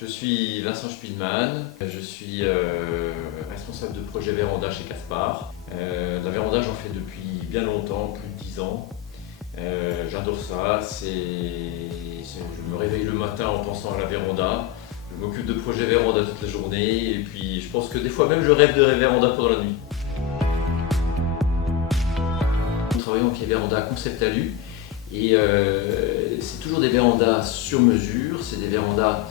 Je suis Vincent Spielmann, je suis responsable de projet Véranda chez Caspar. La véranda, j'en fais depuis bien longtemps, plus de 10 ans. J'adore ça, je me réveille le matin en pensant à la véranda. Je m'occupe de projet Véranda toute la journée et puis je pense que des fois même je rêve de véranda pendant la nuit. Nous travaillons avec les vérandas Conceptalu et c'est toujours des vérandas sur mesure, c'est des vérandas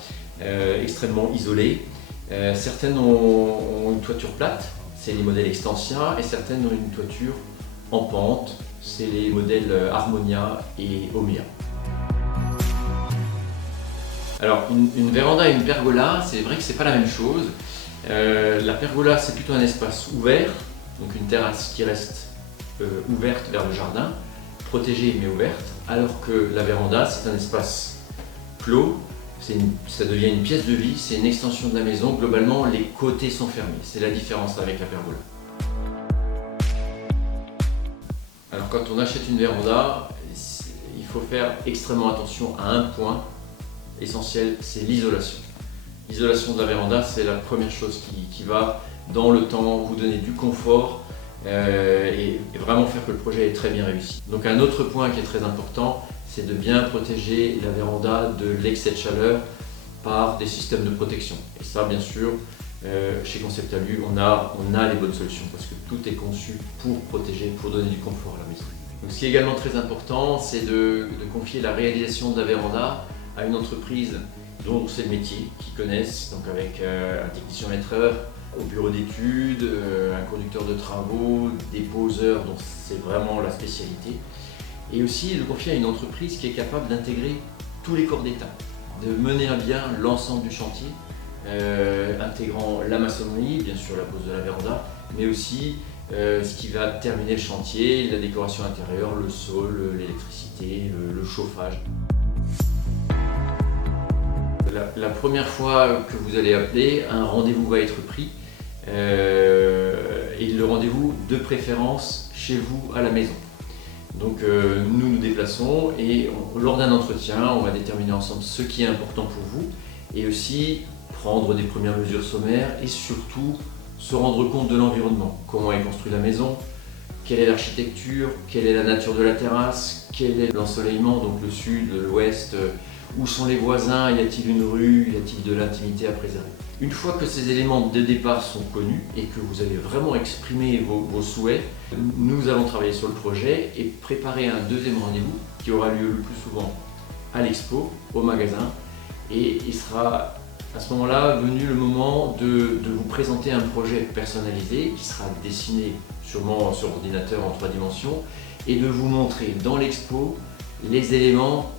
extrêmement isolées. Certaines ont une toiture plate, c'est les modèles Extensia, et certaines ont une toiture en pente, c'est les modèles Harmonia et Omnia. Alors une véranda et une pergola, c'est vrai que c'est pas la même chose. La pergola, c'est plutôt un espace ouvert, donc une terrasse qui reste ouverte vers le jardin, protégée mais ouverte, alors que la véranda, c'est un espace clos, ça devient une pièce de vie, c'est une extension de la maison. Globalement, les côtés sont fermés, c'est la différence avec la pergola. Alors quand on achète une véranda, il faut faire extrêmement attention à un point essentiel, c'est l'isolation. L'isolation de la véranda, c'est la première chose qui va, dans le temps, vous donner du confort et vraiment faire que le projet est très bien réussi. Donc un autre point qui est très important, c'est de bien protéger la véranda de l'excès de chaleur par des systèmes de protection. Et ça, bien sûr, chez Conceptalu, on a les bonnes solutions parce que tout est conçu pour protéger, pour donner du confort à la maison. Donc, ce qui est également très important, c'est de confier la réalisation de la véranda à une entreprise dont c'est le métier, qui connaissent, donc avec un technicien maîtreur au bureau d'études, un conducteur de travaux, des poseurs, donc c'est vraiment la spécialité. Et aussi de confier à une entreprise qui est capable d'intégrer tous les corps d'état, de mener à bien l'ensemble du chantier, intégrant la maçonnerie, bien sûr la pose de la véranda, mais aussi ce qui va terminer le chantier, la décoration intérieure, le sol, l'électricité, le chauffage. La première fois que vous allez appeler, un rendez-vous va être pris et le rendez-vous de préférence chez vous à la maison. Donc nous nous déplaçons et lors d'un entretien, on va déterminer ensemble ce qui est important pour vous et aussi prendre des premières mesures sommaires et surtout se rendre compte de l'environnement. Comment est construite la maison, quelle est l'architecture, quelle est la nature de la terrasse, quel est l'ensoleillement, donc le sud, l'ouest, où sont les voisins, y a-t-il une rue, y a-t-il de l'intimité à préserver. Une fois que ces éléments de départ sont connus et que vous avez vraiment exprimé vos souhaits, nous allons travailler sur le projet et préparer un deuxième rendez-vous qui aura lieu le plus souvent à l'expo, au magasin, et il sera à ce moment-là venu le moment de vous présenter un projet personnalisé qui sera dessiné sûrement sur ordinateur en 3 dimensions et de vous montrer dans l'expo les éléments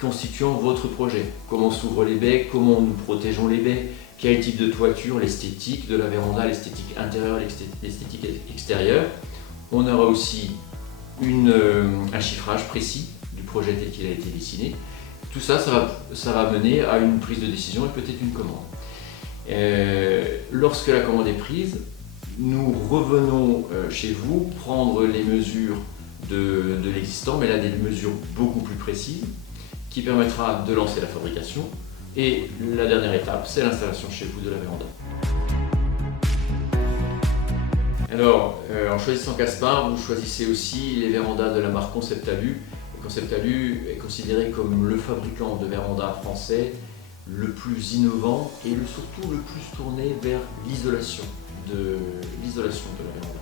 constituant votre projet. Comment s'ouvrent les baies, comment nous protégeons les baies, quel type de toiture, l'esthétique de la véranda, l'esthétique intérieure, l'esthétique extérieure. On aura aussi un chiffrage précis du projet tel qu'il a été dessiné. Tout ça, ça va mener à une prise de décision et peut-être une commande. Lorsque la commande est prise, nous revenons chez vous prendre les mesures de l'existant, mais là des mesures beaucoup plus précises, qui permettra de lancer la fabrication. Et la dernière étape, c'est l'installation chez vous de la véranda. Alors, en choisissant Caspar, vous choisissez aussi les vérandas de la marque Conceptalu. Conceptalu est considéré comme le fabricant de vérandas français le plus innovant et surtout le plus tourné vers l'isolation de la véranda.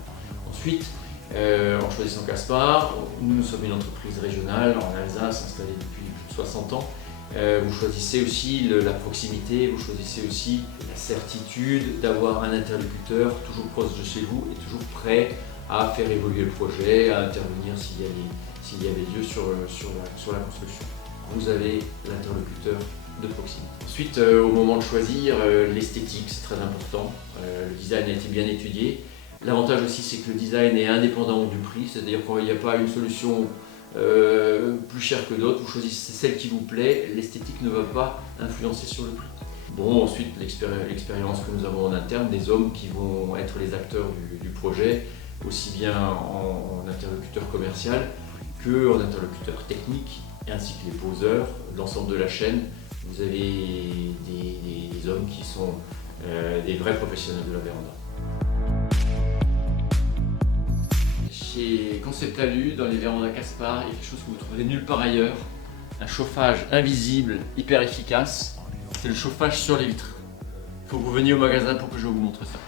Ensuite, en choisissant Caspar, nous sommes une entreprise régionale en Alsace installée depuis plus de 60 ans. Vous choisissez aussi la proximité, vous choisissez aussi la certitude d'avoir un interlocuteur toujours proche de chez vous et toujours prêt à faire évoluer le projet, à intervenir s'il y avait lieu sur la construction. Vous avez l'interlocuteur de proximité. Ensuite, au moment de choisir, l'esthétique, c'est très important. Le design a été bien étudié. L'avantage aussi, c'est que le design est indépendant du prix, c'est-à-dire qu'il n'y a pas une solution plus chère que d'autres. Vous choisissez celle qui vous plaît, l'esthétique ne va pas influencer sur le prix. Bon, ensuite, l'expérience que nous avons en interne, des hommes qui vont être les acteurs du projet, aussi bien en interlocuteur commercial qu'en interlocuteur technique ainsi que les poseurs, l'ensemble de la chaîne. Vous avez des hommes qui sont des vrais professionnels de la véranda. Chez Concept Alu, dans les vérandas Caspar, il y a quelque chose que vous trouverez nulle part ailleurs. Un chauffage invisible, hyper efficace. C'est le chauffage sur les vitres. Il faut que vous veniez au magasin pour que je vous montre ça.